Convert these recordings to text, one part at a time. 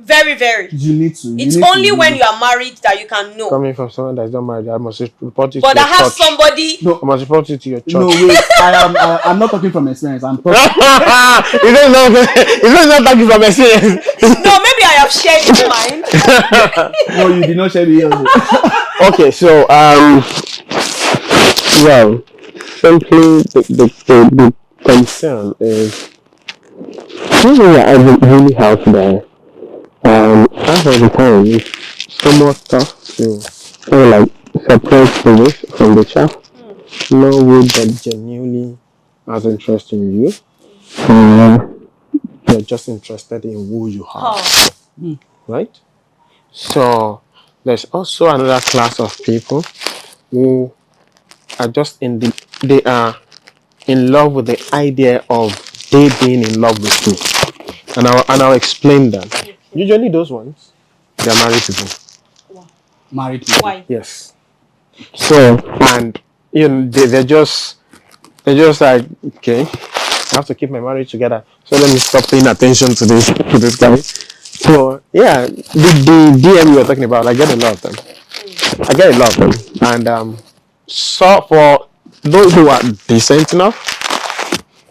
Very, very. You need to. It's only when you are married that you can know. Coming from someone that is not married, I must report it But to I your have church. somebody. No, I must report it to your church. No, wait. I'm not talking from experience. I'm talking. It's not talking from experience. No, maybe I have shared mine. No, you did not share the yours. Okay, so well, simply the concern is people are really out there. Half of the time it's somewhat tough to like separate the wheat from the chaff. No one that genuinely has interest in you. You're just interested in who you are, right? So there's also another class of people who are just they are in love with the idea of they being in love with me, and I'll explain that. Usually those ones, they're married people. Married people. Why? Yes. So and they're just like, okay, I have to keep my marriage together. So let me stop paying attention to this guy. So yeah, the DM you were talking about, I get a lot of them. I get a lot of them, and so for those who are decent enough,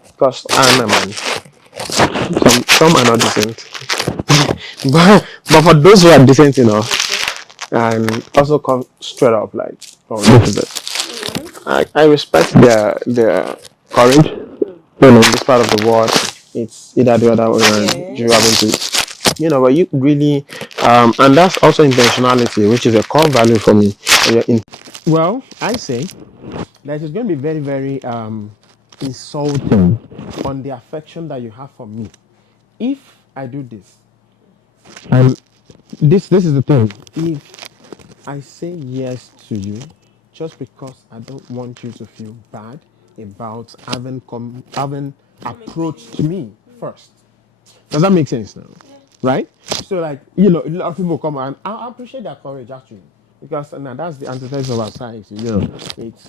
because I'm a man, some are not decent, but for those who are decent enough and also come straight up like, oh, this is it. I respect their courage. You know, in this part of the world, it's either the other way around. You having to, but you really, and that's also intentionality, which is a core value for me. Well, I say that it's going to be very, very insulting on the affection that you have for me if I do this. And this is the thing. If I say yes to you just because I don't want you to feel bad about having approached me first. Does that make sense now? Right? So like, a lot of people come and I appreciate their courage actually. Because now that's the antithesis of our society, it's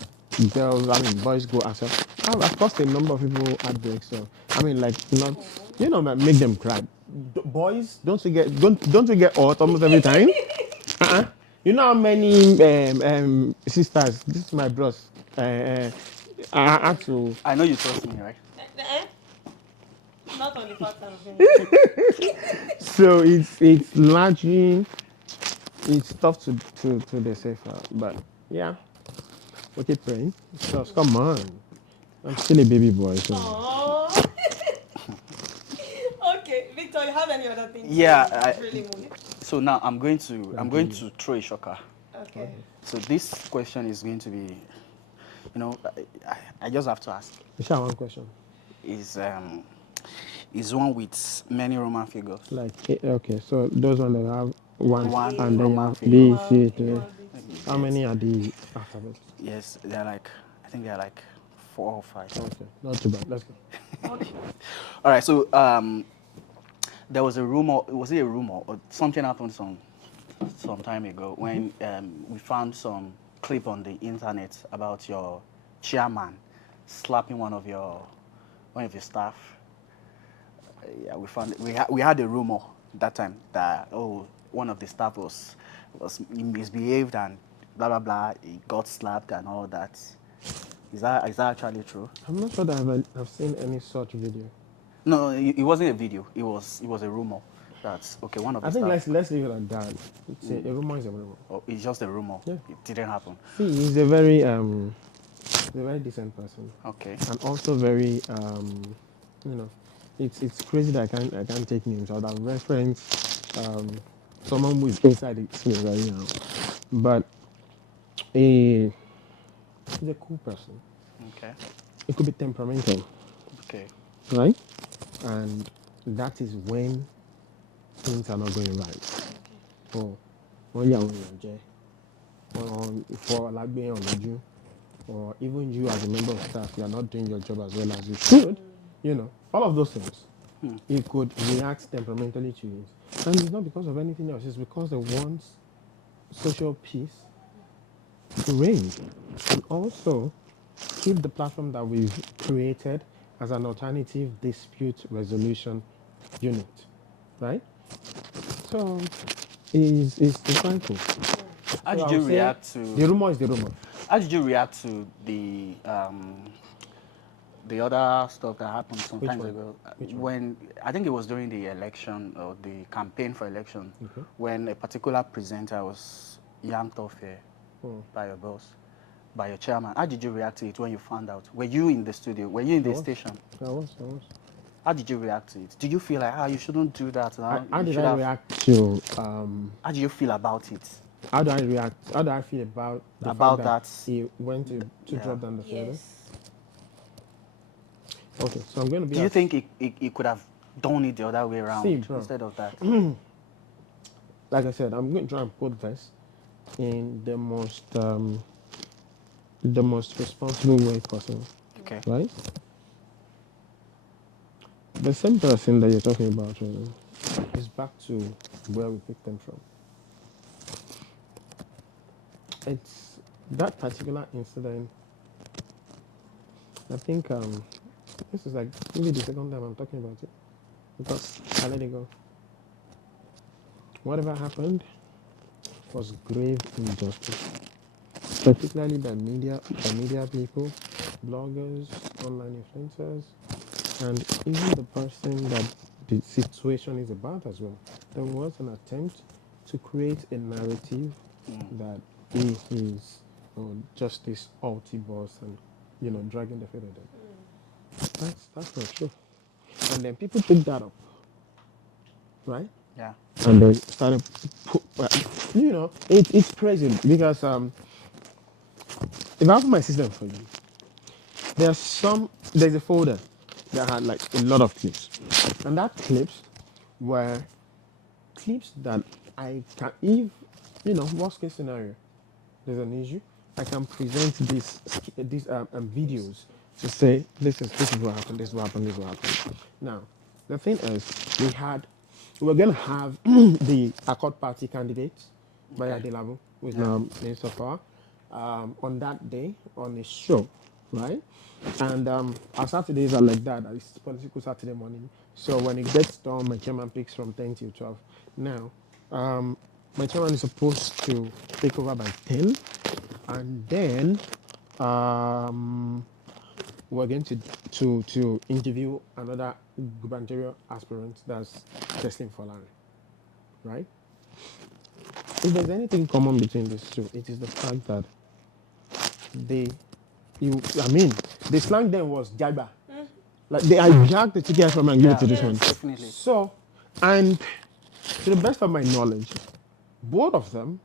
girls, boys go outside. I've caused a number of people heartbreak, so like not like, make them cry. Boys, don't you get hurt almost every time? You know how many sisters, this is my bros, I had to. I know you trust me, right? Not on the part of So it's largely it's tough to decipher, but yeah, we keep praying. So come on, I'm still a baby boy. So. Okay, Victor, you have any other thing? Yeah. Really move? So now I'm going to throw a shocker. Okay. So this question is going to be, I just have to ask. One question. Is one with many Roman figures? Like okay, so those ones that have one and then Roman B, figure. C, D. How many are the alphabets? Yes, I think they're like 4 or 5. Okay, not too bad. Let's go. Okay. All right, so there was a rumor. Was it a rumor or something happened some time ago when we found some clip on the internet about your chairman slapping one of your staff? Yeah, we had a rumor that time that one of the staff was misbehaved and blah blah blah. He got slapped and all that. Is that actually true? I'm not sure that I've seen any such video. No, it wasn't a video. It was a rumor. That's okay. One of the I think staff. let's leave it at that. It's a rumor is a rumor. Oh, it's just a rumor. Yeah. It didn't happen. See, he's a very decent person. Okay. And also very it's crazy that I can't take names. I would have referenced someone who is inside the space right now. But he's a cool person. Okay. It could be temperamental. Okay. Right? And that is when things are not going right. Or even you as a member of staff, you are not doing your job as well as you should. All of those things. It could react temperamentally to it. And it's not because of anything else, it's because they want social peace to reign. And also keep the platform that we've created as an alternative dispute resolution unit. Right? So it's quite cool. How So did I you would say react the to? rumor is the rumor. How did you react to the other stuff that happened some Which times one? ago? Which one? When I think it was during the election or the campaign for election, Okay. when a particular presenter was yanked off here by your boss, by your chairman. How did you react to it when you found out? Were you in the studio? Were you in the station? I was. How did you react to it? Did you feel like, you shouldn't do that now? How You did should I have- react to How do you feel about it? how do I react? How do I feel about the About fact that that? he went to Yeah. drop down the photo? Yes. Okay, so I'm going to be. Do you think he could have done it the other way around See, bro. instead of that? Like I said, I'm going to try and put this in the most responsible way possible, Okay. right? The same person that you're talking about really, is back to where we picked them from. It's that particular incident. I think this is like maybe the second time I'm talking about it because I let it go. Whatever happened was grave injustice, particularly by media people, bloggers, online influencers, and even the person that the situation is about as well. There was an attempt to create a narrative that he is just this alti boss and dragging the feather down. That's not true. And then people picked that up, right? Yeah. And then started, it's crazy because if I have my system for you, there's a folder that had like a lot of clips, and that clips were clips that I can, if worst case scenario, there's an issue, I can present these videos to say this is what happened, this is what happened, this is what happened. Now, the thing is, we're gonna have the Accord Party candidates by Adelabu, who is now Minister of Power, on that day on a show, right? And our Saturdays are like that. It's political Saturday morning. So when it gets done, my chairman picks from 10 till 12. Now, my chairman is supposed to take over by 10, and then we're going to interview another gubernatorial aspirant, that's Teslim Folari, right? If there's anything common between these two, it is the fact that the slang then was Jaiba. Like they hijacked the ticket from and give it to this one. Definitely. So, and to the best of my knowledge, both of them,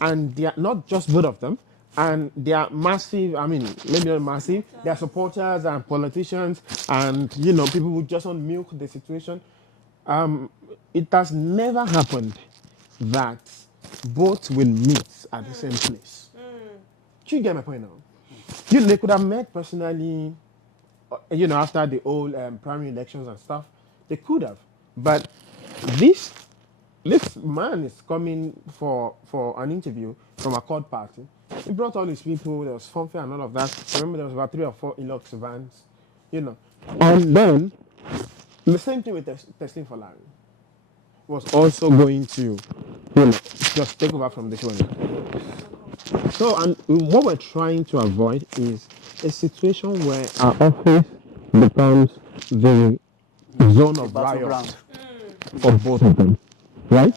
and they are not just both of them, and they are massive, maybe not massive, they are supporters and politicians and, people who just want to milk the situation. It has never happened that both will meet at the same place. Do you get my point now? They could have met personally, after the old primary elections and stuff. They could have. But this man is coming for an interview from a court party. He brought all his people, there was fanfare and all of that. Remember, there was about 3 or 4 Elox vans, And then, the same thing with Testing for Larry was also going to, just take over from this one. So, and what we're trying to avoid is a situation where our office becomes the zone of riot Battleground. for both of them, right?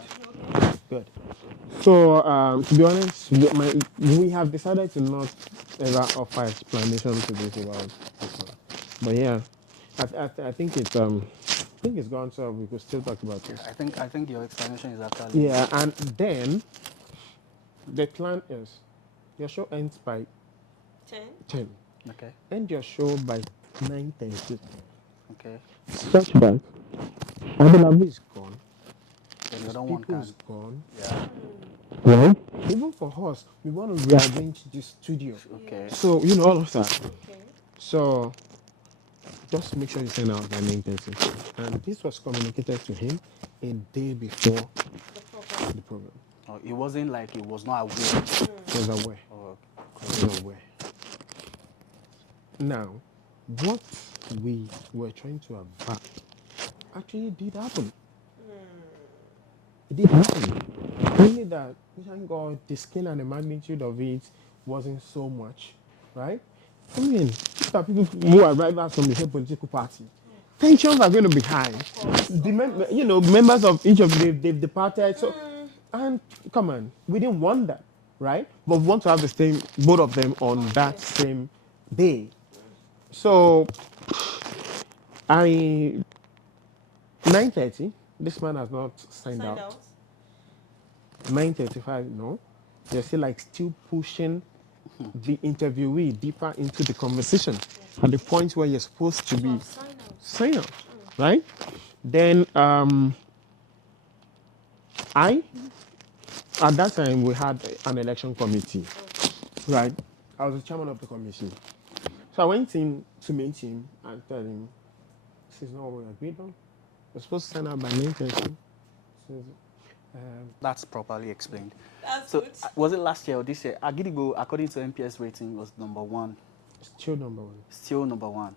Good. So, to be honest, we have decided to not ever offer explanation to this about this one. But yeah, I think it's gone, so we could still talk about this. I think your explanation is actually Yeah, and then the plan is your show ends by 10. okay. End your show by 9:30. Okay. Such that Adelabu is gone. Then the His other one people can. is gone. Yeah. Well, even for us, we want to rearrange the studio. Okay. So, all of that. So, just make sure you send out by 9:30. And this was communicated to him a day before the program. Oh, it wasn't like he was not aware. He was aware. Oh, He was aware. Now, what we were trying to avert actually did happen. it did happen. Only that, thank God, the scale and the magnitude of it wasn't so much, right? I mean, these are people who arrive out from the same political party. Tensions are going to be high. Members of each of they've departed. So, and come on, we didn't want that, right? But we want to have the same, both of them on that same day. So, I 9:30. This man has not signed Sign out. out. 9:35. No, they're still like still pushing the interviewee deeper into the conversation at the point where you're supposed to be sign out, right? Then I at that time we had an election committee, right? I was the chairman of the committee, so I went in to meet him and tell him this is not what we agreed on. We're supposed to sign out by 9:30. That's properly explained. That's So good. was it last year or this year? Agidigbo, according to NPS rating, was number 1. Still number one. Still number 1.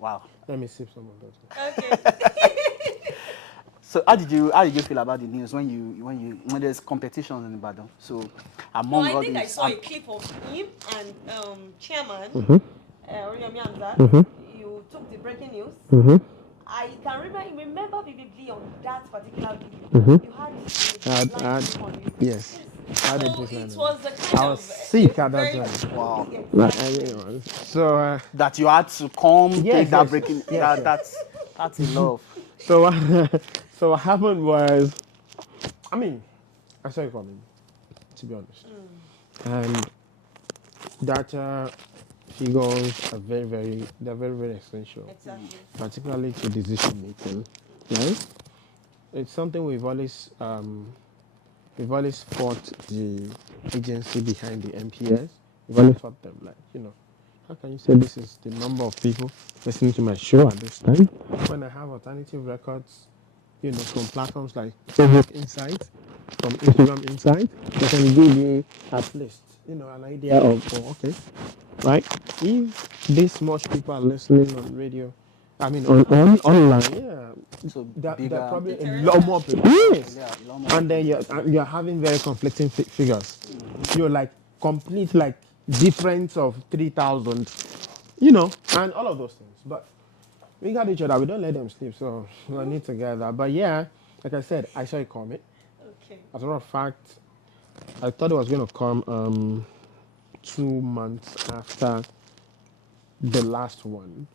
Wow. Let me sip some of that. Okay. So how did you feel about the news when there's competitions in Ibadan? So among I all think I these, saw a clip of him and chairman Oriyomi Hamzat. You took the breaking news. I can remember vividly on that particular video. You had a light on you. Yes. I did So this it line. was a kind I of was sick at that very time. Wow. Like, I so that you had to come take that yes, breaking yes, that's in love. so so what happened was, I mean, I saw it coming, to be honest, and data figures are they're very essential, exactly. particularly to decision making. Right? It's something we've always fought the agency behind the MPS. We've always fought them, like, how can you say this is the number of people listening to my show at this time when I have alternative records, from platforms like Facebook Insight, from Instagram Insight, that can give me at least, an idea of, okay, right? If this much people are listening on radio, I mean, on online, yeah, So there bigger, are probably a lot more people. Yes. yeah, a lot more And then you're having very conflicting figures. You're like complete like difference of 3,000, and all of those things. But we got each other. We don't let them sleep, so we need together. But yeah, like I said, I saw it coming. Okay. As a matter of fact, I thought it was going to come 2 months after the last one,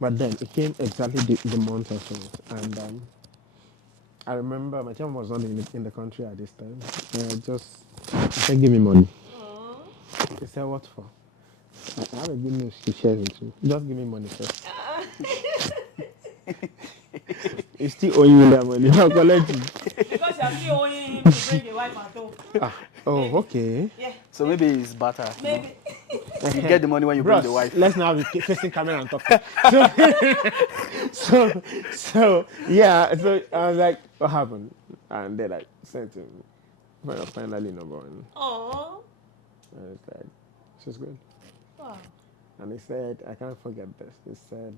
but then it came exactly the month after it. And I remember my chairman was not in the country at this time. He said, "Give me money." He said, "What for?" I have a good news to share with you. Just give me money first. He's still owing me that money. I'll collect it. Because you're still owing him to bring a wife at home. Oh, okay. Yeah. So maybe it's better. Maybe. You get the money when you bring the wife. Let's now be facing camera and talk. So yeah. So I was like, "What happened?" And they like sent him finally number one. Aww. And it's like, she's good. Wow. And he said, I can't forget this. He said,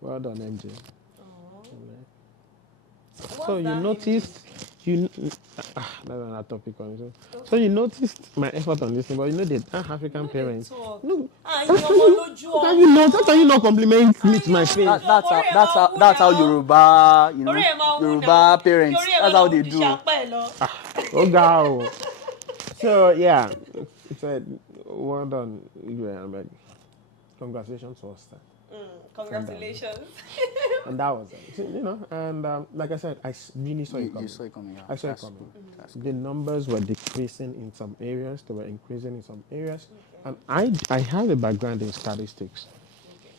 well done, MJ. So you noticed, that's another topic on it. So you noticed my effort on this thing, but the African parents. No, how can you not compliment me to my face? That's how Yoruba, Yoruba parents. That's how they do. Oh, go. So yeah, he said, well done, I'm like, congratulations for us. Congratulations. And that was it. And like I said, I really saw it coming. You saw it coming. Yeah. I saw it coming. The numbers were decreasing in some areas, they were increasing in some areas. And I have a background in statistics.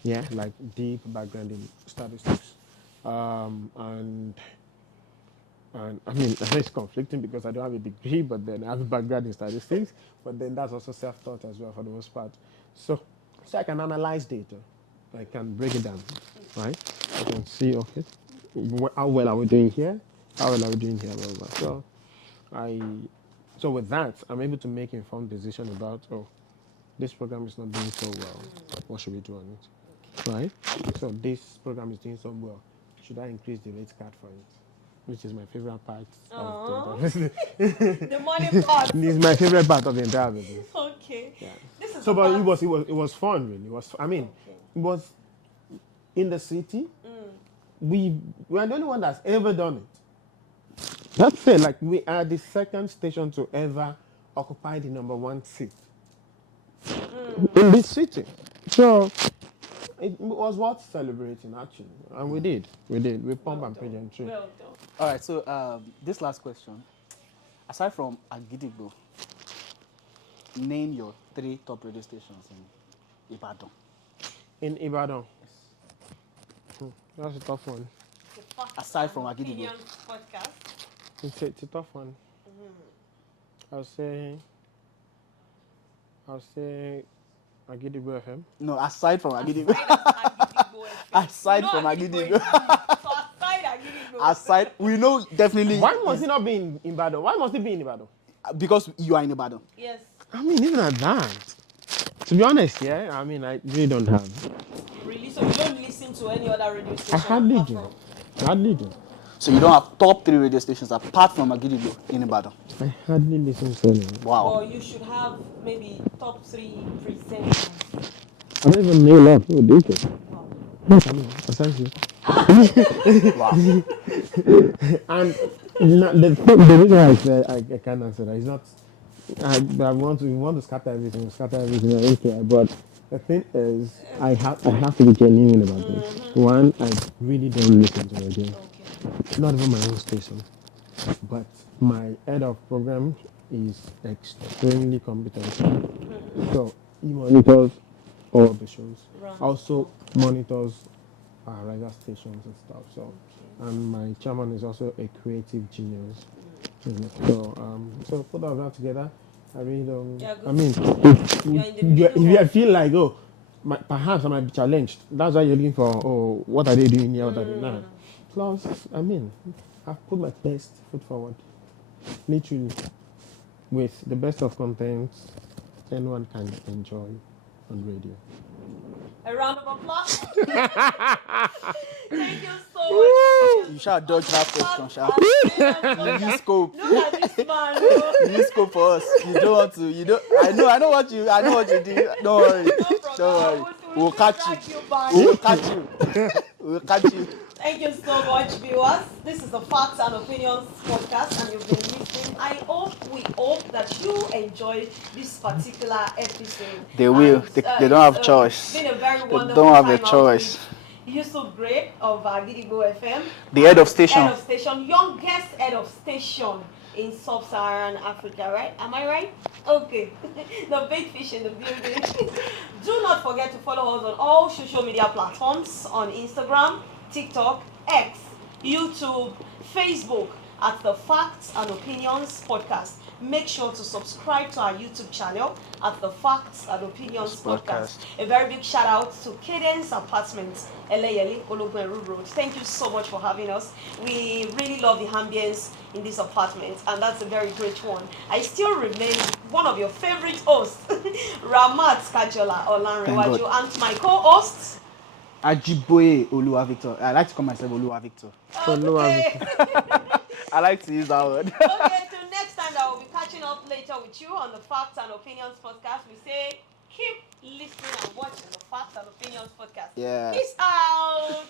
Yeah, like deep background in statistics. And I mean, it's conflicting because I don't have a degree, but then I have a background in statistics. But then that's also self-taught as well for the most part. So I can analyze data. I can break it down, right? I can see, okay, how well are we doing here? How well are we doing here? Blah, blah, blah. So with that, I'm able to make informed decision about, this program is not doing so well. What should we do on it, right? So this program is doing so well. Should I increase the rate card for it? which is my favorite part Aw. of the The money part. This is my favorite part of the entire business. Okay. Yeah. This is So, the but part. it was fun, really. It was. I mean, Okay. it was in the city. We are the only one that's ever done it. That's it. Like we are the second station to ever occupy the number 1 seat in this city. So it was worth celebrating, actually, and we did. We pump and pageant too. Well done. All right, so this last question. Aside from Agidigbo, name your 3 top radio stations in Ibadan. In Ibadan, that's a tough one. The Facts Aside from and Agidigbo. Opinions podcast. It's a tough one. I'll say Agidigbo FM. No, aside from Agidigbo. Aside Aside from Agidigbo. So aside Agidigbo. Aside, we know definitely. Why must it not be in Ibadan? Why must it be in Ibadan? Because you are in Ibadan. Yes. I mean, even at that. To be honest, yeah, I mean, I really don't have. Really? So you don't listen to any other radio station? I hardly apart do. from- Hardly do. So you don't have top 3 radio stations apart from Agidigbo in Ibadan. I hardly listen to anyone. Wow. Or you should have maybe top 3 presenters. I don't even know a lot of people do it. Wow. I mean, essentially. Wow. And the reason I said I can't answer that is not. I want to scatter everything, okay. But the thing is, I have to be genuine about this. One, I really don't listen to radio. Okay. Not even my own station. But my head of program is extremely competent. So he monitors all the shows. Right. Also monitors our radio stations and stuff. So, and my chairman is also a creative genius. So put all that together, I really don't. Yeah, good. I mean, You're in the if you feel like, perhaps I might be challenged. That's why you're looking for. What are they doing here? What are they now? Plus, I mean, I've put my best foot forward. Literally, with the best of content anyone can enjoy on radio. A round of applause. Thank you so much. You shall dodge that question, shall Look you? Scope. at this man. Oh. You scope for us. You don't want to. You don't. I know what you do. Don't worry. Don't worry. We'll catch you. We'll catch you. We'll catch you. Thank you so much, viewers. This is the Facts and Opinions podcast, and you've been listening. We hope that you enjoyed this particular episode. They will. And, They don't have choice. It's been a very They wonderful don't have a time out choice. with Yusuf Gray of Agidigbo FM. The head of station. Head of station, youngest head of station in sub-Saharan Africa, right? Am I right? Okay. The big fish in the building. Do not forget to follow us on all social media platforms on Instagram, TikTok, X, YouTube, Facebook at the Facts and Opinions podcast. Make sure to subscribe to our YouTube channel at the Facts and Opinions podcast. A very big shout out to Cadence Apartments, Eleyele, Ologweru Road. Thank you so much for having us. We really love the ambience in this apartment, and that's a very great one. I still remain one of your favorite hosts, Ramat Kajola Olanrewaju, and my co-hosts, Ajiboye Oluwa Victor. I like to call myself Oluwa Victor. Okay. I like to use that word. Okay, till next time that we'll be catching up later with you on the Facts and Opinions podcast. We say keep listening and watching the Facts and Opinions podcast. Yeah. Peace out.